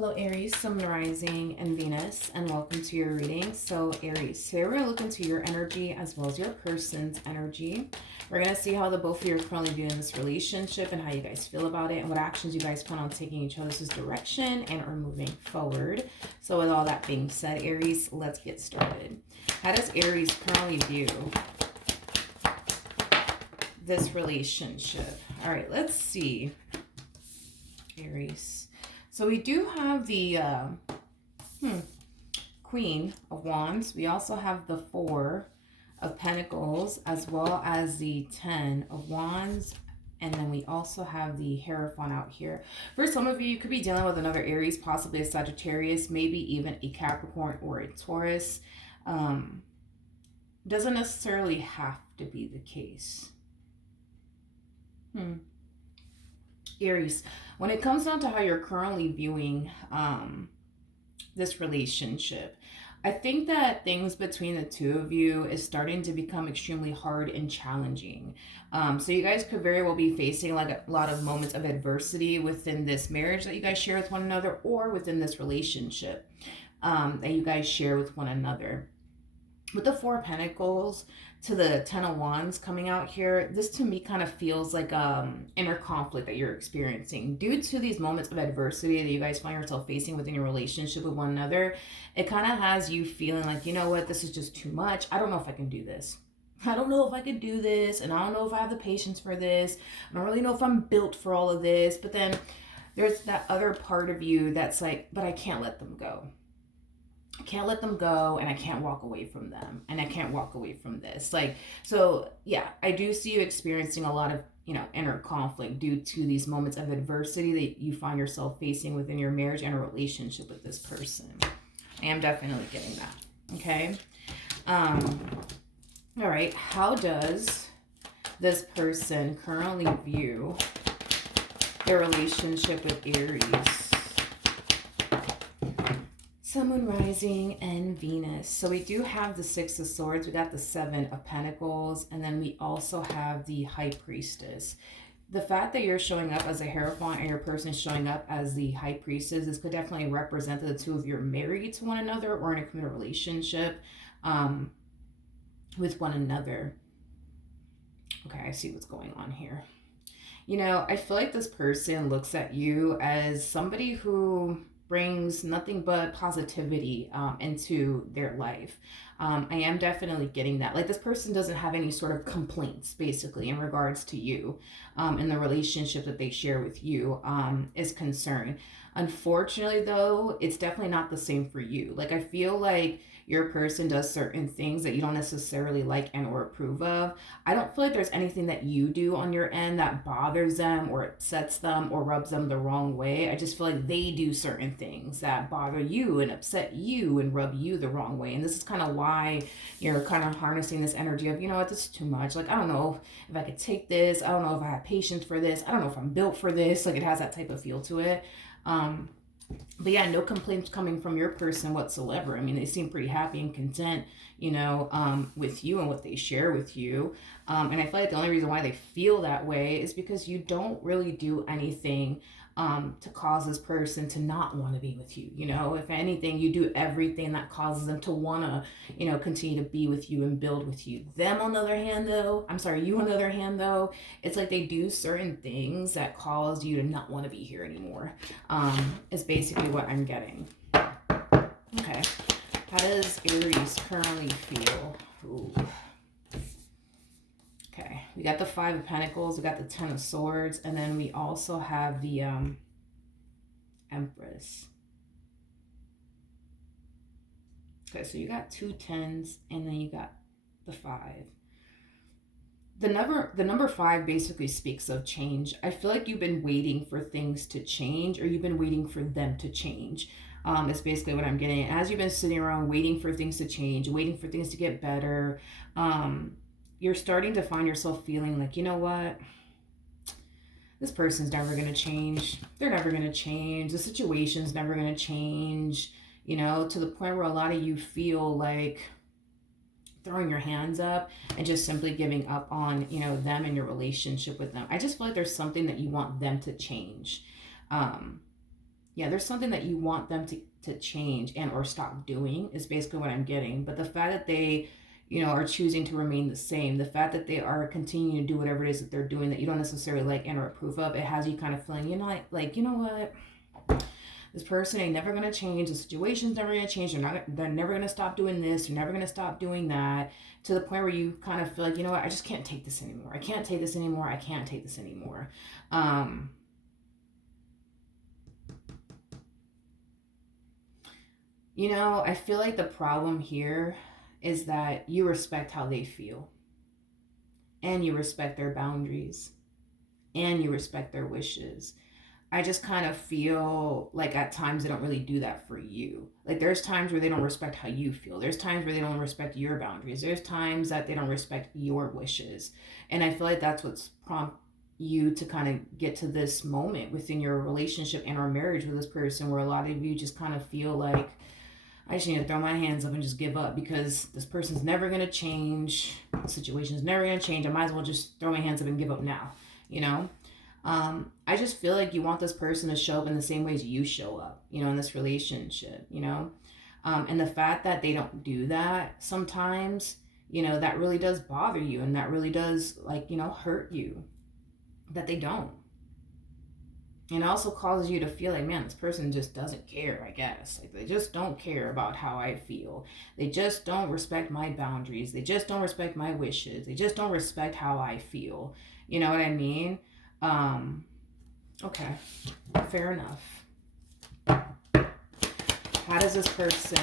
Hello Aries, Sun, Rising, and Venus, and welcome to your reading. So Aries, today we're going to look into your energy as well as your person's energy. We're going to see how the both of you are currently viewing this relationship and how you guys feel about it and what actions you guys plan on taking each other's direction and are moving forward. So with all that being said, Aries, let's get started. How does Aries currently view this relationship? All right, let's see. Aries. So we do have the Queen of Wands. We also have the Four of Pentacles as well as the 10 of Wands. And then we also have the Hierophant out here. For some of you, you could be dealing with another Aries, possibly a Sagittarius, maybe even a Capricorn or a Taurus. Doesn't necessarily have to be the case. Aries, when it comes down to how you're currently viewing this relationship, I think that things between the two of you is starting to become extremely hard and challenging. So you guys could very well be facing like a lot of moments of adversity within this marriage that you guys share with one another, or within this relationship that you guys share with one another. With the Four of Pentacles to the 10 of Wands coming out here, this to me kind of feels like inner conflict that you're experiencing due to these moments of adversity that you guys find yourself facing within your relationship with one another. It kind of has you feeling like, you know what, this is just too much. I don't know if I can do this. I don't know if I can do this, and I don't know if I have the patience for this. I don't really know if I'm built for all of this. But then there's that other part of you that's like, but I can't let them go. I can't let them go, and I can't walk away from them, and I can't walk away from this. Like, so yeah, I do see you experiencing a lot of, inner conflict due to these moments of adversity that you find yourself facing within your marriage and a relationship with this person. I am definitely getting that. Okay. All right. How does this person currently view their relationship with Aries? Sun, Moon, Rising, and Venus. So we do have the Six of Swords. We got the Seven of Pentacles. And then we also have the High Priestess. The fact that you're showing up as a Hierophant and your person is showing up as the High Priestess, this could definitely represent that the two of you are married to one another or in a committed relationship with one another. Okay, I see what's going on here. I feel like this person looks at you as somebody who brings nothing but positivity into their life. I am definitely getting that. Like, this person doesn't have any sort of complaints, basically, in regards to you and the relationship that they share with you is concerned. Unfortunately, though, it's definitely not the same for you. Like, I feel like your person does certain things that you don't necessarily like and or approve of. I don't feel like there's anything that you do on your end that bothers them or upsets them or rubs them the wrong way. I just feel like they do certain things that bother you and upset you and rub you the wrong way. And this is kind of why you're kind of harnessing this energy of, you know what, this is too much. Like, I don't know if I could take this. I don't know if I have patience for this. I don't know if I'm built for this. Like, it has that type of feel to it. But yeah, no complaints coming from your person whatsoever. I mean, they seem pretty happy and content, with you and what they share with you. And I feel like the only reason why they feel that way is because you don't really do anything to cause this person to not want to be with you. If anything, you do everything that causes them to want to, continue to be with you and build with you. Them on the other hand, though, you on the other hand, though, it's like they do certain things that cause you to not want to be here anymore. Is basically what I'm getting. Okay. How does Aries currently feel? Ooh. Okay, we got the Five of Pentacles, we got the Ten of Swords, and then we also have the Empress. Okay, so you got two tens, and then you got the five. The number five basically speaks of change. I feel like you've been waiting for things to change, or you've been waiting for them to change. Is basically what I'm getting. As you've been sitting around waiting for things to change, waiting for things to get better, you're starting to find yourself feeling like, you know what? This person's never going to change. They're never going to change. The situation's never going to change, to the point where a lot of you feel like throwing your hands up and just simply giving up on, them and your relationship with them. I just feel like there's something that you want them to change. Yeah, there's something that you want them to change and or stop doing is basically what I'm getting. But the fact that they, are choosing to remain the same, the fact that they are continuing to do whatever it is that they're doing that you don't necessarily like and or approve of, it has you kind of feeling, like, you know what, this person ain't never gonna change. The situation's never gonna change. They're never gonna stop doing this. They're never gonna stop doing that. To the point where you kind of feel like, you know what, I just can't take this anymore. I can't take this anymore. I can't take this anymore. Um, I feel like the problem here is that you respect how they feel, and you respect their boundaries, and you respect their wishes. I just kind of feel like at times they don't really do that for you. Like there's times where they don't respect how you feel. There's times where they don't respect your boundaries. There's times that they don't respect your wishes. And I feel like that's what's prompt you to kind of get to this moment within your relationship and or marriage with this person where a lot of you just kind of feel like I just need to throw my hands up and just give up because this person's never going to change. The situation's never going to change. I might as well just throw my hands up and give up now, you know? I just feel like you want this person to show up in the same ways you show up, in this relationship, and the fact that they don't do that sometimes, that really does bother you and that really does, like, hurt you that they don't. And it also causes you to feel like, man, this person just doesn't care, I guess. Like, they just don't care about how I feel. They just don't respect my boundaries. They just don't respect my wishes. They just don't respect how I feel. You know what I mean? Um, okay, fair enough. How does this person...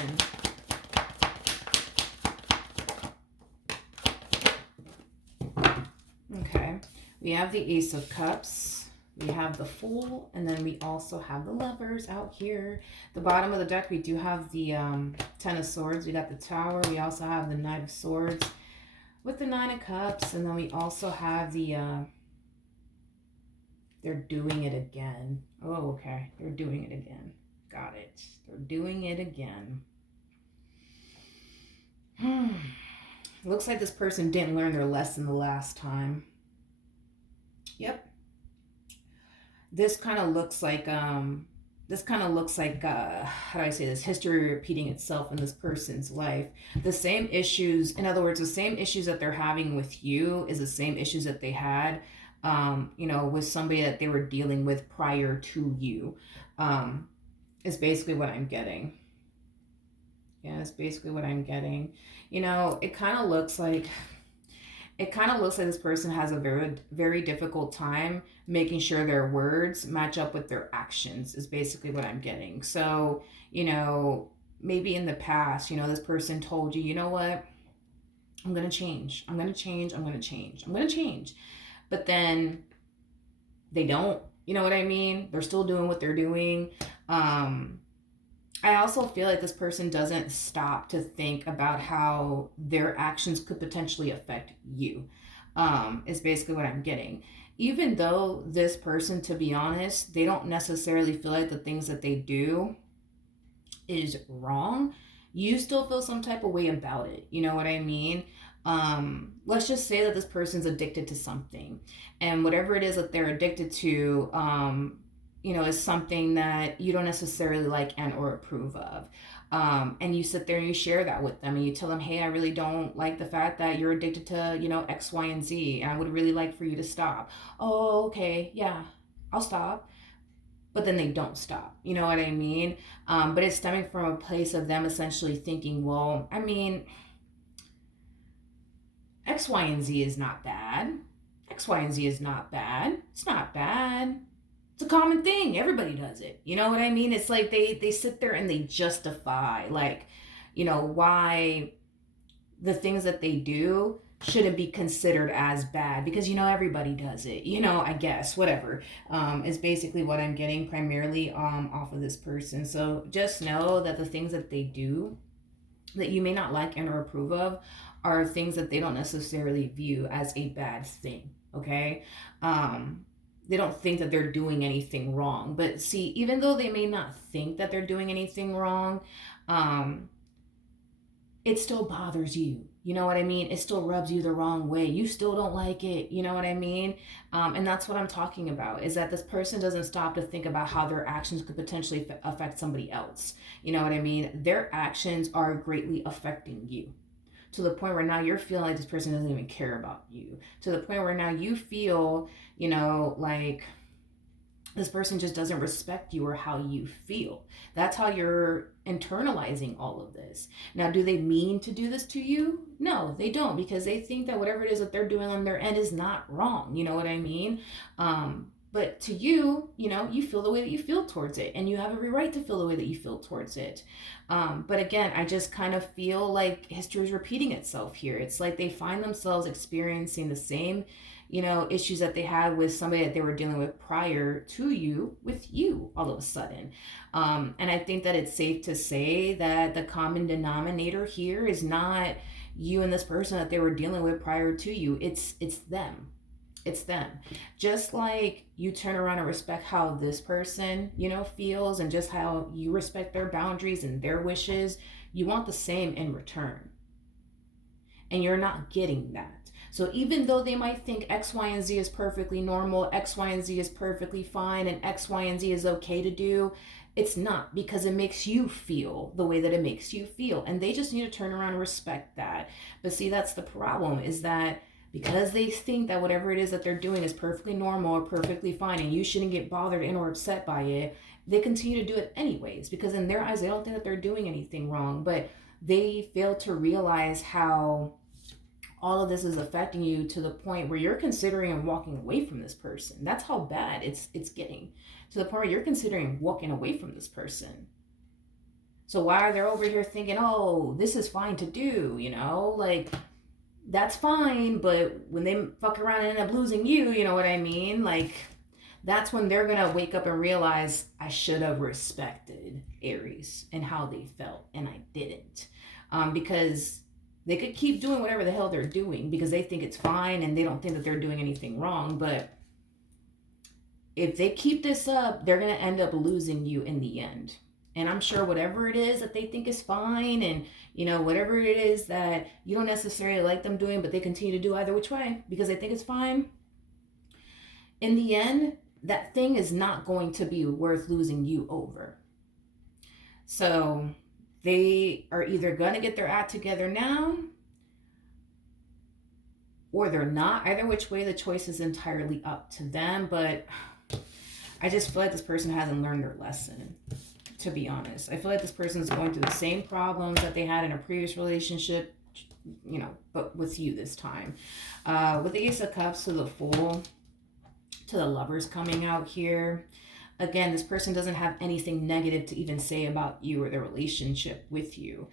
Okay, we have the Ace of Cups. We have the Fool, and then we also have the Lovers out here. The bottom of the deck, we do have the Ten of Swords. We got the Tower. We also have the Knight of Swords with the Nine of Cups, and then we also have the... they're doing it again. Oh, okay. They're doing it again. Got it. They're doing it again. Looks like this person didn't learn their lesson the last time. Yep. This kind of looks like how do I say this, history repeating itself in this person's life. The same issues, in other words, the same issues that they're having with you is the same issues that they had with somebody that they were dealing with prior to you, is basically what I'm getting. Yeah, it's basically what I'm getting. It kind of looks like this person has a very, very difficult time making sure their words match up with their actions is basically what I'm getting. So, maybe in the past, this person told you, you know what, I'm going to change. I'm going to change. I'm going to change. I'm going to change. But then they don't, you know what I mean? They're still doing what they're doing. I also feel like this person doesn't stop to think about how their actions could potentially affect you, is basically what I'm getting. Even though this person, to be honest, they don't necessarily feel like the things that they do is wrong, you still feel some type of way about it. You know what I mean? Let's just say that this person's addicted to something, and whatever it is that they're addicted to, is something that you don't necessarily like and or approve of. And you sit there and you share that with them and you tell them, hey, I really don't like the fact that you're addicted to, X, Y, and Z, and I would really like for you to stop. Oh, okay, yeah, I'll stop. But then they don't stop. You know what I mean? But it's stemming from a place of them essentially thinking, well, I mean, X, Y, and Z is not bad. X, Y, and Z is not bad. It's not bad. It's a common thing. Everybody does it. You know what I mean? It's like they sit there and they justify, like, why the things that they do shouldn't be considered as bad because, everybody does it. I guess, whatever, is basically what I'm getting primarily off of this person. So just know that the things that they do that you may not like and or approve of are things that they don't necessarily view as a bad thing, okay? They don't think that they're doing anything wrong. But see, even though they may not think that they're doing anything wrong, it still bothers you. You know what I mean? It still rubs you the wrong way. You still don't like it. You know what I mean? And that's what I'm talking about, is that this person doesn't stop to think about how their actions could potentially affect somebody else. You know what I mean? Their actions are greatly affecting you, to the point where now you're feeling like this person doesn't even care about you, to the point where now you feel, like this person just doesn't respect you or how you feel. That's how you're internalizing all of this. Now, do they mean to do this to you? No, they don't, because they think that whatever it is that they're doing on their end is not wrong. You know what I mean? But to you, you feel the way that you feel towards it, and you have every right to feel the way that you feel towards it. But again, I just kind of feel like history is repeating itself here. It's like they find themselves experiencing the same issues that they had with somebody that they were dealing with prior to you, with you all of a sudden. And I think that it's safe to say that the common denominator here is not you and this person that they were dealing with prior to you. It's them. It's them. Just like you turn around and respect how this person, feels, and just how you respect their boundaries and their wishes, you want the same in return. And you're not getting that. So even though they might think X, Y, and Z is perfectly normal, X, Y, and Z is perfectly fine, and X, Y, and Z is okay to do, it's not, because it makes you feel the way that it makes you feel. And they just need to turn around and respect that. But see, that's the problem, is that because they think that whatever it is that they're doing is perfectly normal or perfectly fine, and you shouldn't get bothered and or upset by it, they continue to do it anyways, because in their eyes, they don't think that they're doing anything wrong. But they fail to realize how all of this is affecting you, to the point where you're considering walking away from this person. That's how bad it's getting, to the point where you're considering walking away from this person. So why are they over here thinking, oh, this is fine to do, like, that's fine, but when they fuck around and end up losing you, you know what I mean? Like, that's when they're gonna wake up and realize, I should have respected Aries and how they felt, and I didn't. Because they could keep doing whatever the hell they're doing because they think it's fine and they don't think that they're doing anything wrong. But if they keep this up, they're going to end up losing you in the end. And I'm sure whatever it is that they think is fine, and whatever it is that you don't necessarily like them doing, but they continue to do either which way because they think it's fine, in the end, that thing is not going to be worth losing you over. So they are either going to get their act together now, or they're not. Either which way, the choice is entirely up to them. But I just feel like this person hasn't learned their lesson, to be honest. I feel like this person is going through the same problems that they had in a previous relationship, but with you this time. With the Ace of Cups to the Fool, to the Lovers coming out here. Again, this person doesn't have anything negative to even say about you or their relationship with you.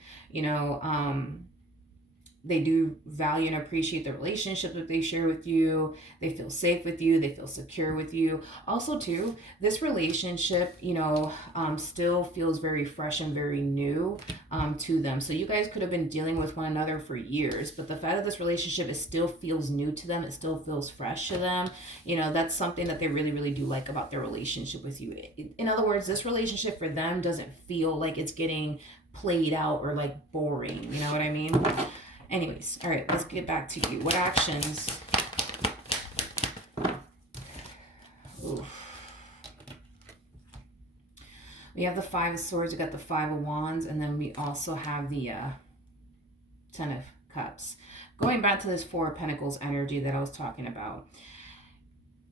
They do value and appreciate the relationship that they share with you. They feel safe with you. They feel secure with you. Also, too, this relationship, still feels very fresh and very new to them. So you guys could have been dealing with one another for years, but the fact that this relationship, it still feels new to them. It still feels fresh to them. That's something that they really, really do like about their relationship with you. In other words, this relationship for them doesn't feel like it's getting played out or like boring. You know what I mean? Anyways, all right, let's get back to you. What actions? Oof. We have the Five of Swords, we got the Five of Wands, and then we also have the Ten of Cups. Going back to this Four of Pentacles energy that I was talking about.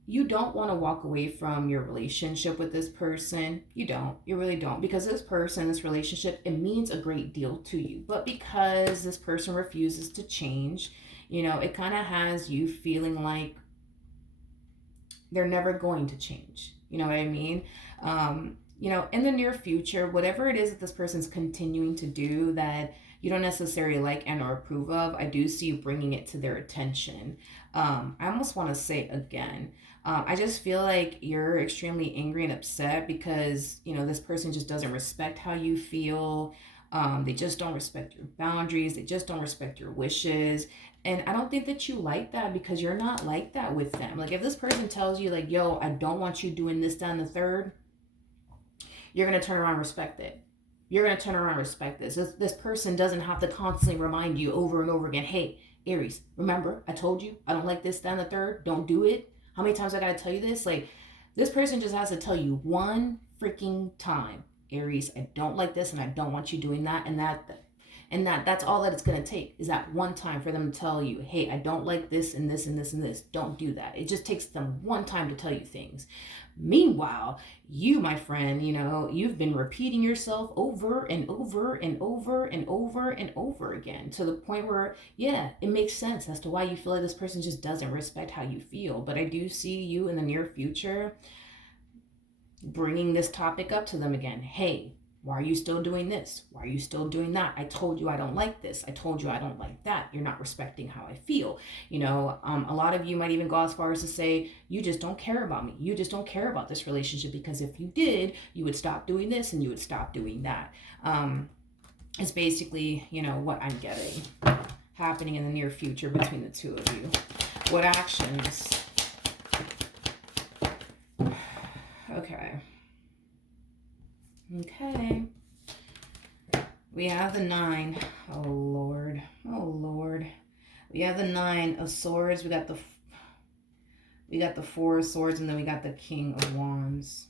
You don't want to walk away from your relationship with this person. You don't. You really don't. Because this person, this relationship, it means a great deal to you. But because this person refuses to change, it kind of has you feeling like they're never going to change. You know what I mean? In the near future, whatever it is that this person's continuing to do that you don't necessarily like and or approve of, I do see you bringing it to their attention. I almost want to say again, I just feel like you're extremely angry and upset because, this person just doesn't respect how you feel. They just don't respect your boundaries. They just don't respect your wishes. And I don't think that you like that, because you're not like that with them. Like, if this person tells you like, yo, I don't want you doing this, that, and the third, you're going to turn around and respect it. You're going to turn around and respect this person doesn't have to constantly remind you over and over again, hey, Aries, remember, I told you, I don't like this, that, and the third. Don't do it. How many times I got to tell you this? Like, this person just has to tell you one freaking time, Aries, I don't like this and I don't want you doing that. That's all that it's going to take is that one time for them to tell you, hey, I don't like this and this and this and this. Don't do that. It just takes them one time to tell you things. Meanwhile, you, my friend, you've been repeating yourself over and over and over and over and over again to the point where, yeah, it makes sense as to why you feel like this person just doesn't respect how you feel. But I do see you in the near future bringing this topic up to them again. Hey, why are you still doing this? Why are you still doing that? I told you I don't like this. I told you I don't like that. You're not respecting how I feel. A lot of you might even go as far as to say, you just don't care about me. You just don't care about this relationship, because if you did, you would stop doing this and you would stop doing that. It's basically, what I'm getting happening in the near future between the two of you. What actions? Okay. Okay. We have the 9. Oh, Lord. Oh, Lord. We have the 9 of Swords. We got the 4 of Swords, and then we got the King of Wands.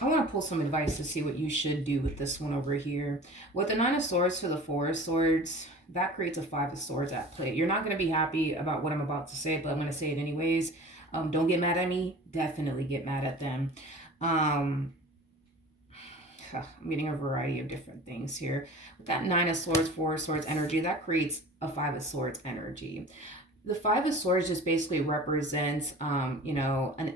I want to pull some advice to see what you should do with this one over here. With the 9 of Swords to the 4 of Swords, that creates a 5 of Swords at play. You're not going to be happy about what I'm about to say, but I'm going to say it anyways. Don't get mad at me. Definitely get mad at them. I'm getting a variety of different things here. With that 9 of Swords, 4 of Swords energy, that creates a 5 of Swords energy. The 5 of Swords just basically represents, an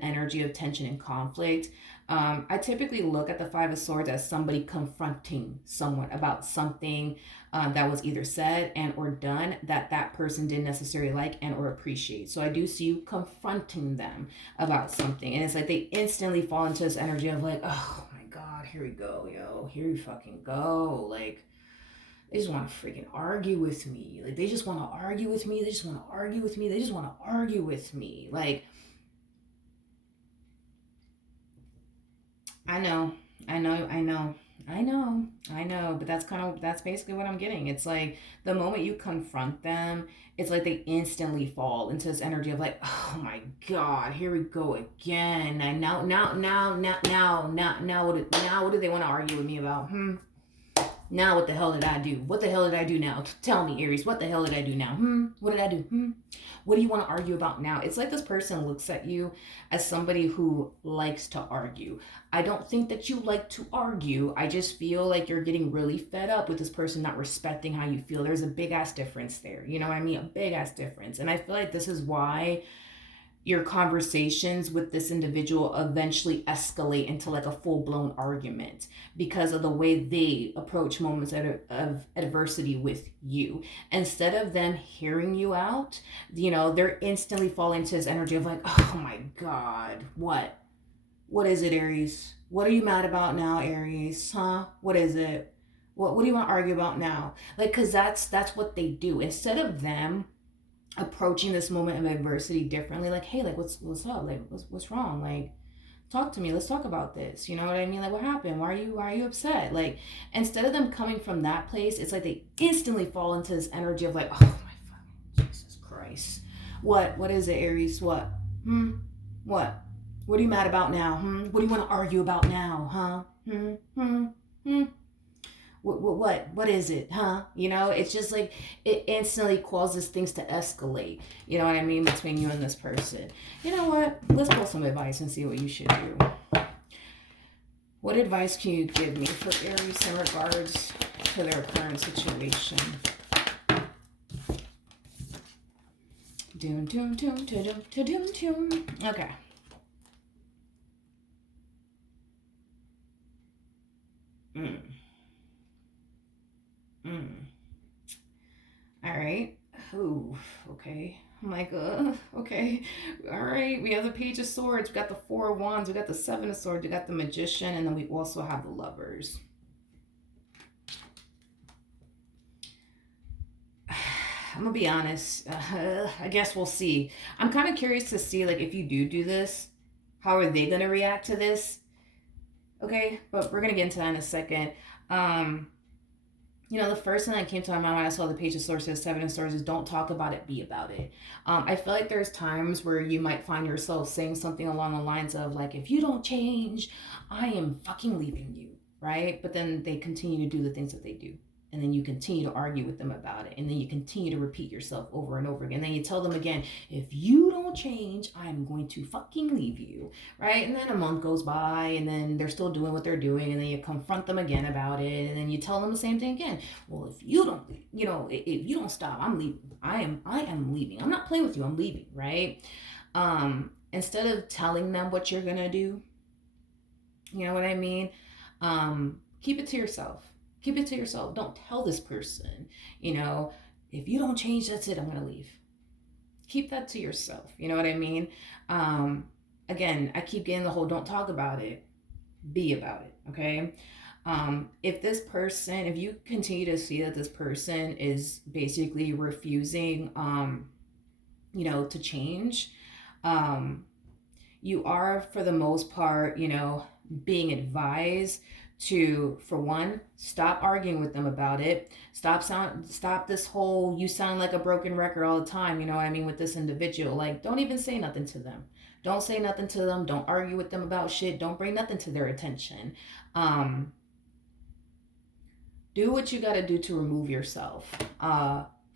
energy of tension and conflict. I typically look at the 5 of Swords as somebody confronting someone about something that was either said and or done that person didn't necessarily like and or appreciate. So I do see you confronting them about something. And it's like they instantly fall into this energy of like, oh my God, here we go, yo. Here we fucking go. Like, they just want to freaking argue with me. Like, they just want to argue with me. They just want to argue with me. They just want to argue with me. Like, I know, but that's basically what I'm getting. It's like the moment you confront them, it's like they instantly fall into this energy of like, oh my God, here we go again. And now, what do they want to argue with me about? Now what the hell did I do? What the hell did I do now? Tell me, Aries, what the hell did I do now? What did I do? What do you want to argue about now? It's like this person looks at you as somebody who likes to argue. I don't think that you like to argue. I just feel like you're getting really fed up with this person not respecting how you feel. There's a big ass difference there. You know what I mean? A big ass difference. And I feel like this is why your conversations with this individual eventually escalate into like a full-blown argument because of the way they approach moments of adversity with you. Instead of them hearing you out, they're instantly falling into this energy of like, oh my God, what is it, Aries? What are you mad about now, Aries? Huh? What is it? What do you want to argue about now? Like, because that's what they do. Instead of them approaching this moment of adversity differently, like, hey, like, what's up, like, what's wrong, like, talk to me, let's talk about this, you know what I mean, like, what happened, why are you upset, like, instead of them coming from that place, it's like they instantly fall into this energy of like, oh my fucking Jesus Christ, what is it, Aries, what are you mad about now, what do you want to argue about now, what is it, huh? It's just like it instantly causes things to escalate, you know what I mean, between you and this person. You know what, let's pull some advice and see what you should do. What advice can you give me for Aries in regards to their current situation? Okay. All right. Ooh, okay. I'm like, okay. All right. We have the Page of Swords. We got the 4 of Wands. We got the 7 of Swords. We got the Magician. And then we also have the Lovers. I'm going to be honest. I guess we'll see. I'm kind of curious to see, like, if you do this, How are they going to react to this? Okay, but we're going to get into that in a second. Um, the first thing that came to my mind when I saw the Page of Swords says Seven of Swords is don't talk about it, be about it. I feel like there's times where you might find yourself saying something along the lines of like, if you don't change, I am fucking leaving you, right? But then they continue to do the things that they do. And then you continue to argue with them about it. And then you continue to repeat yourself over and over again. And then you tell them again, if you don't change, I'm going to fucking leave you, right? And then a month goes by and then they're still doing what they're doing. And then you confront them again about it. And then you tell them the same thing again. Well, if you don't, if you don't stop, I'm leaving. I am leaving. I'm not playing with you. I'm leaving, right? Instead of telling them what you're going to do, you know what I mean? Keep it to yourself. Keep it to yourself. Don't tell this person, if you don't change, that's it. I'm going to leave. Keep that to yourself. You know what I mean? Again, I keep getting the whole don't talk about it, be about it. Okay. If you continue to see that this person is basically refusing, to change, you are for the most part, being advised to, for one, stop arguing with them about it. Stop this whole you sound like a broken record all the time, you know what I mean, with this individual. Like, don't even say nothing to them. Don't say nothing to them. Don't argue with them about shit. Don't bring nothing to their attention. Do what you got to do to remove yourself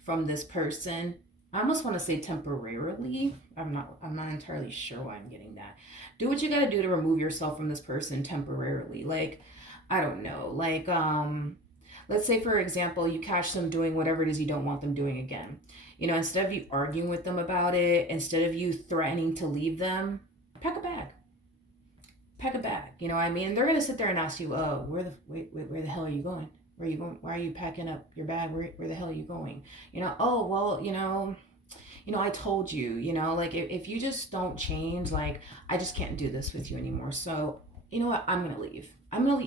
from this person. I almost want to say temporarily. I'm not entirely sure why I'm getting that. Do what you got to do to remove yourself from this person temporarily. Like, I don't know. Like, let's say, for example, you catch them doing whatever it is you don't want them doing again. Instead of you arguing with them about it, instead of you threatening to leave them, pack a bag. Pack a bag. You know what I mean? And they're going to sit there and ask you, where the hell are you going? Where are you going? Why are you packing up your bag? Where the hell are you going? Oh, well, I told you, like if you just don't change, like I just can't do this with you anymore. So, you know what? I'm going to leave.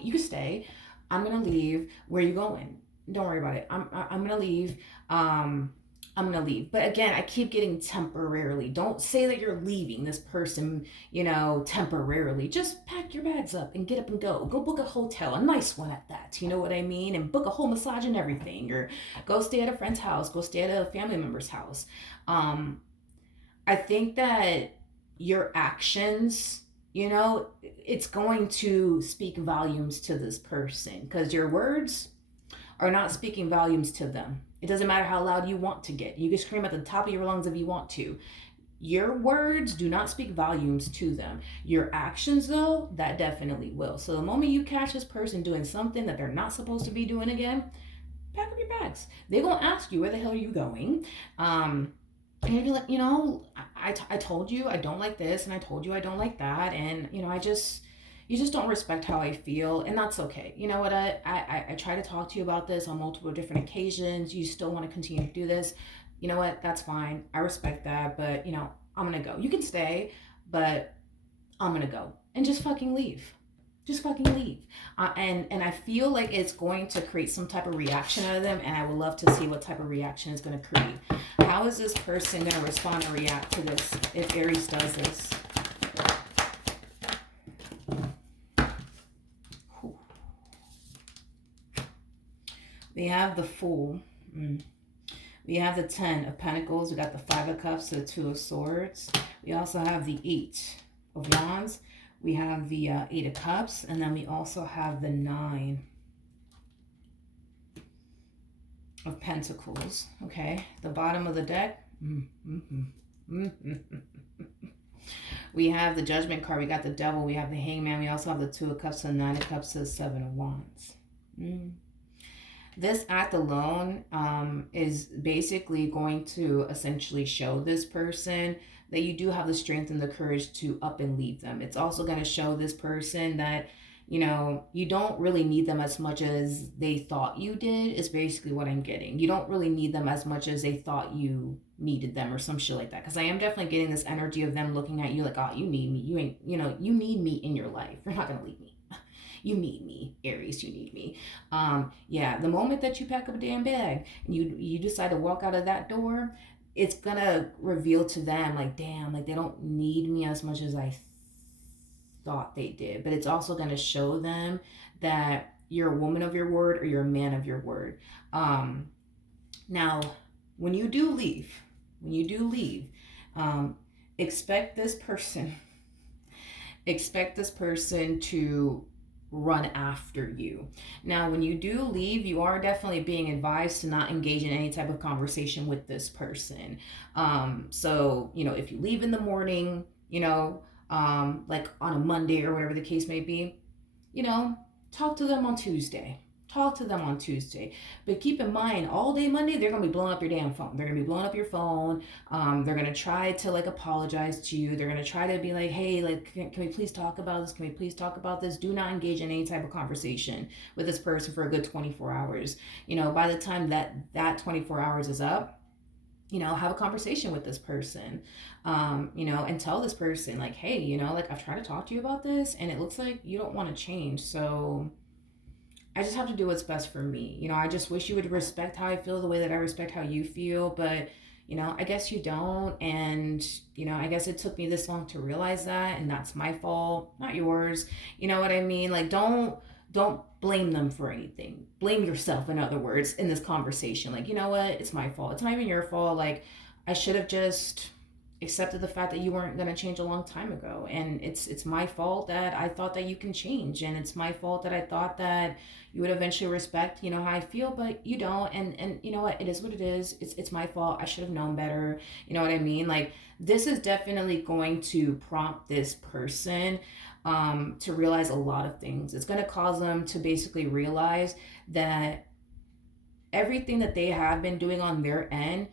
You can stay. I'm going to leave. Where are you going? Don't worry about it. I'm going to leave. I'm going to leave. But again, I keep getting temporarily. Don't say that you're leaving this person, temporarily. Just pack your bags up and get up and go. Go book a hotel, a nice one at that. You know what I mean? And book a whole massage and everything. Or go stay at a friend's house. Go stay at a family member's house. I think that your actions, it's going to speak volumes to this person because your words are not speaking volumes to them. It doesn't matter how loud you want to get. You can scream at the top of your lungs if you want to. Your words do not speak volumes to them. Your actions, though, that definitely will. So the moment you catch this person doing something that they're not supposed to be doing again, pack up your bags. They're going to ask you, where the hell are you going? And you'll be like, I told you I don't like this, and I told you I don't like that, and, you just don't respect how I feel, and that's okay. You know what? I try to talk to you about this on multiple different occasions. You still want to continue to do this. You know what? That's fine. I respect that, but, I'm going to go. You can stay, but I'm going to go. And just fucking leave. Just fucking leave. And I feel like it's going to create some type of reaction out of them, and I would love to see what type of reaction it's going to create. How is this person going to respond or react to this if Aries does this? We have the Fool. We have the 10 of Pentacles. We got the 5 of Cups, the 2 of Swords. We also have the 8 of Wands. We have the 8 of Cups. And then we also have the 9 of Pentacles. Okay. The bottom of the deck. We have the Judgment card. We got the Devil. We have the Hangman. We also have the 2 of Cups, the 9 of Cups, the 7 of Wands. This act alone is basically going to essentially show this person that you do have the strength and the courage to up and leave them. It's also going to show this person that, you don't really need them as much as they thought you did, is basically what I'm getting. You don't really need them as much as they thought you needed them or some shit like that. Because I am definitely getting this energy of them looking at you like, oh, you need me. You ain't, you need me in your life. You're not going to leave me. You need me, Aries, you need me. Yeah, the moment that you pack up a damn bag and you decide to walk out of that door, it's gonna reveal to them like, damn, like they don't need me as much as I thought they did, but it's also going to show them that you're a woman of your word or you're a man of your word. Um, Now, when you do leave, when you do leave, um, expect this person expect this person to run after you. Now, when you do leave, you are definitely being advised to not engage in any type of conversation with this person. So, if you leave in the morning, like on a Monday or whatever the case may be, you know, talk to them on Tuesday. Talk to them on Tuesday. But keep in mind, all day Monday, they're going to be blowing up your damn phone. They're going to be blowing up your phone. They're going to try to like apologize to you. They're going to try to be like, hey, like, can we please talk about this? Can we please talk about this? Do not engage in any type of conversation with this person for a good 24 hours. By the time that 24 hours is up, have a conversation with this person, and tell this person, like, hey, like, I've tried to talk to you about this and it looks like you don't want to change. So I just have to do what's best for me. I just wish you would respect how I feel the way that I respect how you feel. But, I guess you don't. And, I guess it took me this long to realize that. And that's my fault, not yours. You know what I mean? Like, don't blame them for anything. Blame yourself, in other words, in this conversation. Like, you know what? It's my fault. It's not even your fault. Like, I should have just accepted the fact that you weren't going to change a long time ago, and it's my fault that I thought that you can change, and it's my fault that I thought that you would eventually respect how I feel, but you don't. And you know what, it is what it is. It's my fault. I should have known better. You know what I mean? Like, this is definitely going to prompt this person to realize a lot of things. It's going to cause them to basically realize that everything that they have been doing on their end,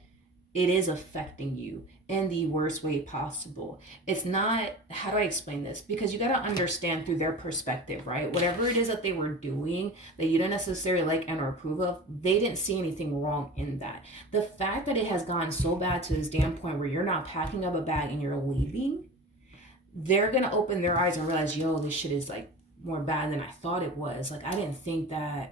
it is affecting you in the worst way possible. It's not, how do I explain this? Because you got to understand through their perspective, right? Whatever it is that they were doing that you don't necessarily like and or approve of, they didn't see anything wrong in that. The fact that it has gone so bad to this damn point where you're not packing up a bag and you're leaving, they're going to open their eyes and realize, yo, this shit is like more bad than I thought it was. Like, I didn't think that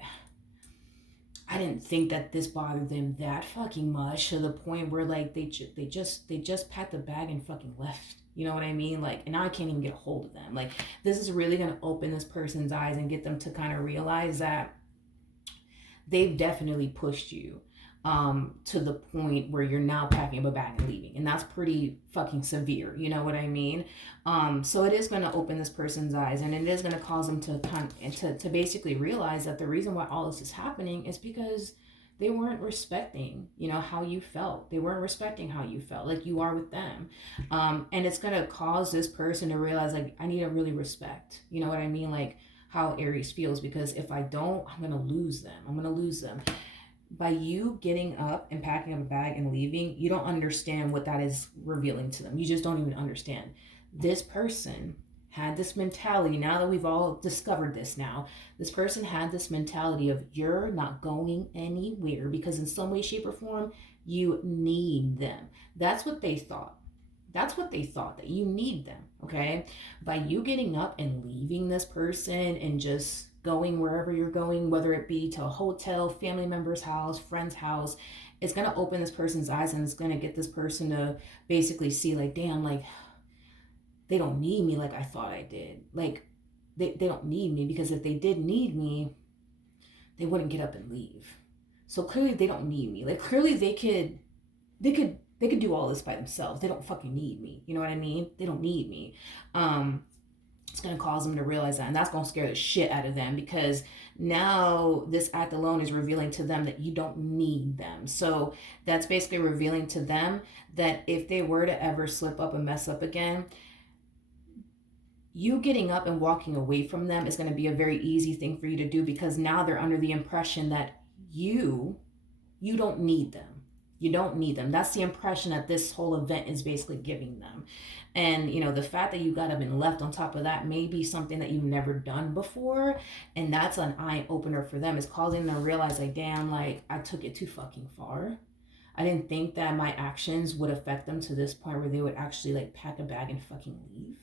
this bothered them that fucking much, to the point where like they just packed the bag and fucking left. You know what I mean? Like, and now I can't even get a hold of them. Like, this is really gonna open this person's eyes and get them to kind of realize that they've definitely pushed you to the point where you're now packing up a bag and leaving. And that's pretty fucking severe. You know what I mean? So it is going to open this person's eyes, and it is going to cause them to basically realize that the reason why all this is happening is because they weren't respecting, how you felt. They weren't respecting how you felt, like you are with them. And it's going to cause this person to realize, like, I need to really respect, you know what I mean? Like, how Aries feels, because if I don't, I'm going to lose them. By you getting up and packing up a bag and leaving, you don't understand what that is revealing to them. You just don't even understand. This person had this mentality, now that we've all discovered this now, this person had this mentality of, you're not going anywhere because in some way, shape, or form, you need them. That's what they thought. That you need them, okay? By you getting up and leaving this person and just going wherever you're going, whether it be to a hotel, family member's house, friend's house, it's going to open this person's eyes, and it's going to get this person to basically see, like, damn, like, they don't need me like I thought I did. Like, they don't need me, because if they did need me, they wouldn't get up and leave. So clearly they don't need me. Like, clearly they could do all this by themselves. They don't fucking need me. You know what I mean? They don't need me. It's going to cause them to realize that, and that's going to scare the shit out of them, because now this act alone is revealing to them that you don't need them. So that's basically revealing to them that if they were to ever slip up and mess up again, you getting up and walking away from them is going to be a very easy thing for you to do, because now they're under the impression that you don't need them. You don't need them. That's the impression that this whole event is basically giving them. And, the fact that you got up and left on top of that may be something that you've never done before. And that's an eye opener for them. It's causing them to realize, like, damn, like, I took it too fucking far. I didn't think that my actions would affect them to this point where they would actually, like, pack a bag and fucking leave.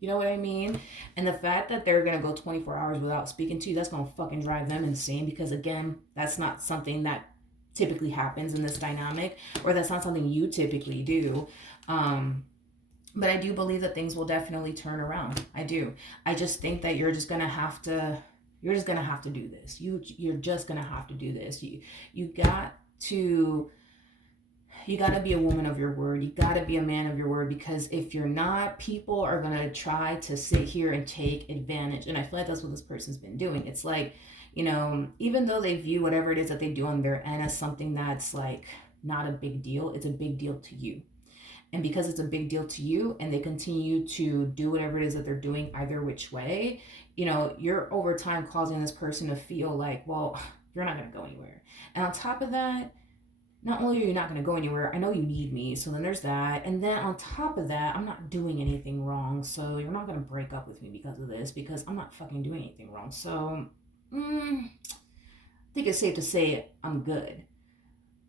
You know what I mean? And the fact that they're going to go 24 hours without speaking to you, that's going to fucking drive them insane, because, again, that's not something that typically happens in this dynamic, or that's not something you typically do. But I do believe that things will definitely turn around. I do. I just think that you're just gonna have to. You're just gonna have to do this. You're just gonna have to do this. You got to you got to be a woman of your word. You got to be a man of your word, because if you're not, people are going to try to sit here and take advantage. And I feel like that's what this person's been doing. It's like, even though they view whatever it is that they do on their end as something that's like not a big deal, it's a big deal to you. And because it's a big deal to you and they continue to do whatever it is that they're doing, either which way, you're over time causing this person to feel like, well, you're not going to go anywhere. And on top of that, not only are you not going to go anywhere, I know you need me. So then there's that. And then on top of that, I'm not doing anything wrong. So you're not going to break up with me because of this, because I'm not fucking doing anything wrong. So I think it's safe to say I'm good.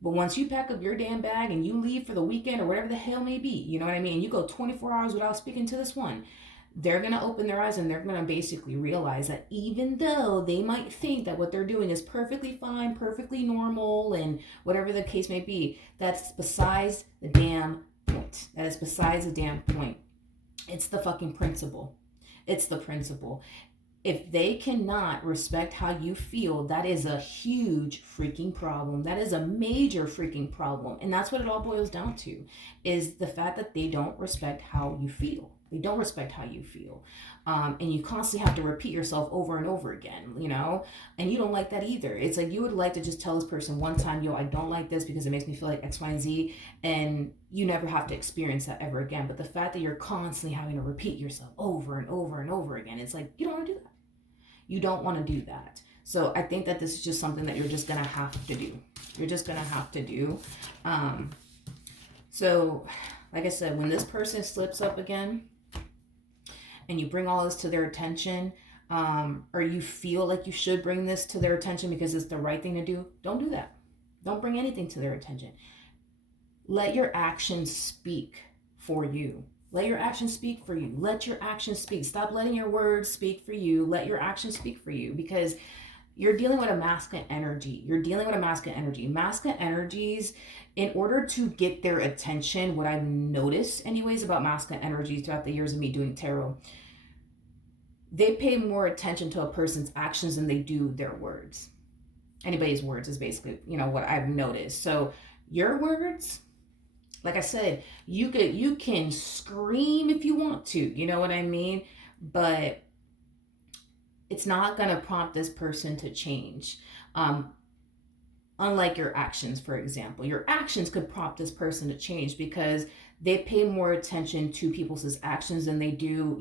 But once you pack up your damn bag and you leave for the weekend or whatever the hell may be, you know what I mean? You go 24 hours without speaking to this one, they're going to open their eyes and they're going to basically realize that even though they might think that what they're doing is perfectly fine, perfectly normal, and whatever the case may be, that's besides the damn point. That is besides the damn point. It's the fucking principle. It's the principle. If they cannot respect how you feel, that is a huge freaking problem. That is a major freaking problem. And that's what it all boils down to, is the fact that they don't respect how you feel. They don't respect how you feel. And you constantly have to repeat yourself over and over again, and you don't like that either. It's like you would like to just tell this person one time, yo, I don't like this because it makes me feel like X, Y, and Z. And you never have to experience that ever again. But the fact that you're constantly having to repeat yourself over and over and over again, it's like, you don't want to do that. You don't want to do that. So I think that this is just something that you're just going to have to do. You're just going to have to do. So, like I said, when this person slips up again and you bring all this to their attention, or you feel like you should bring this to their attention because it's the right thing to do, don't do that. Don't bring anything to their attention. Let your actions speak for you. Let your actions speak for you. Let your actions speak. Stop letting your words speak for you. Let your actions speak for you, because you're dealing with a masculine energy. You're dealing with a masculine energy. Masculine energies, in order to get their attention, what I've noticed anyways about masculine energies throughout the years of me doing tarot, they pay more attention to a person's actions than they do their words. Anybody's words is basically, what I've noticed. So your words, like I said, you can scream if you want to, you know what I mean? But it's not going to prompt this person to change. Unlike your actions, for example. Your actions could prompt this person to change because they pay more attention to people's actions than they do,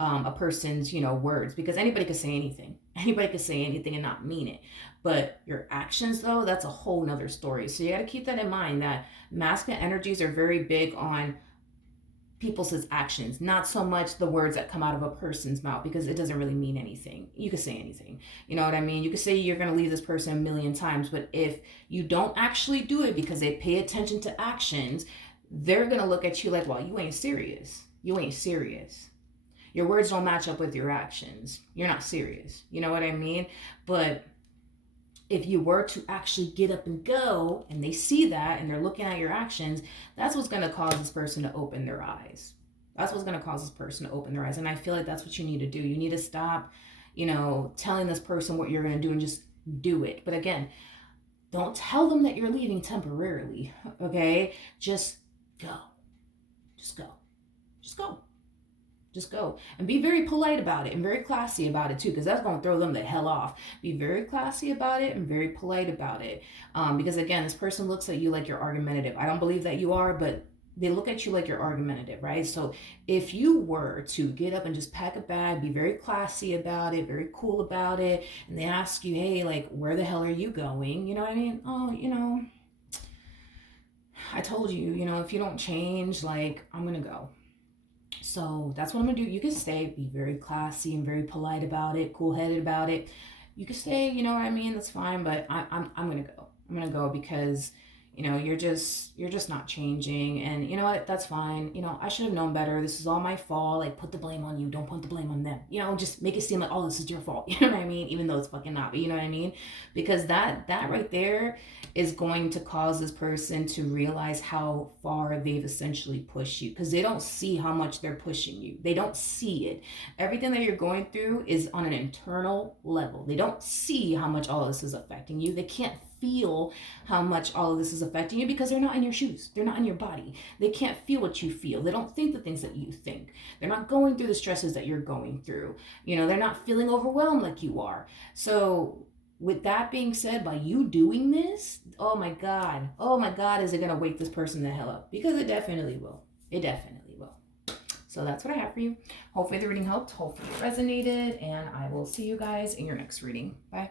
a person's, words, because anybody could say anything. Anybody could say anything and not mean it. But your actions, though, that's a whole nother story. So you got to keep that in mind, that masculine energies are very big on people's actions, not so much the words that come out of a person's mouth, because it doesn't really mean anything. You could say anything. You know what I mean? You could say you're going to leave this person a million times, but if you don't actually do it because they pay attention to actions, they're going to look at you like, well, you ain't serious. You ain't serious. Your words don't match up with your actions. You're not serious. You know what I mean? But if you were to actually get up and go, and they see that and they're looking at your actions, that's what's going to cause this person to open their eyes. That's what's going to cause this person to open their eyes. And I feel like that's what you need to do. You need to stop, telling this person what you're going to do and just do it. But again, don't tell them that you're leaving temporarily, okay? Just go. Just go. Just go. Just go. And be very polite about it and very classy about it too, because that's going to throw them the hell off. Be very classy about it and very polite about it. Because again, this person looks at you like you're argumentative. I don't believe that you are, but they look at you like you're argumentative, right? So if you were to get up and just pack a bag, be very classy about it, very cool about it, and they ask you, hey, like, where the hell are you going? You know what I mean? Oh, I told you, if you don't change, like, I'm going to go. So that's what I'm gonna do. You can stay, be very classy and very polite about it, cool-headed about it. You can stay, you know what I mean? That's fine, but I'm gonna go. I'm gonna go because, you're just not changing. And you know what, that's fine. I should have known better. This is all my fault. Like, put the blame on you, don't put the blame on them. Just make it seem like, oh, this is your fault. You know what I mean? Even though it's fucking not. But you know what I mean? Because that right there is going to cause this person to realize how far they've essentially pushed you, because they don't see how much they're pushing you. They don't see it. Everything that you're going through is on an internal level. They don't see how much all this is affecting you. They can't feel how much all of this is affecting you because they're not in your shoes. They're not in your body. They can't feel what you feel. They don't think the things that you think. They're not going through the stresses that you're going through. They're not feeling overwhelmed like you are. So with that being said, by you doing this, oh my God, is it going to wake this person the hell up? Because it definitely will. It definitely will. So that's what I have for you. Hopefully the reading helped. Hopefully it resonated. And I will see you guys in your next reading. Bye.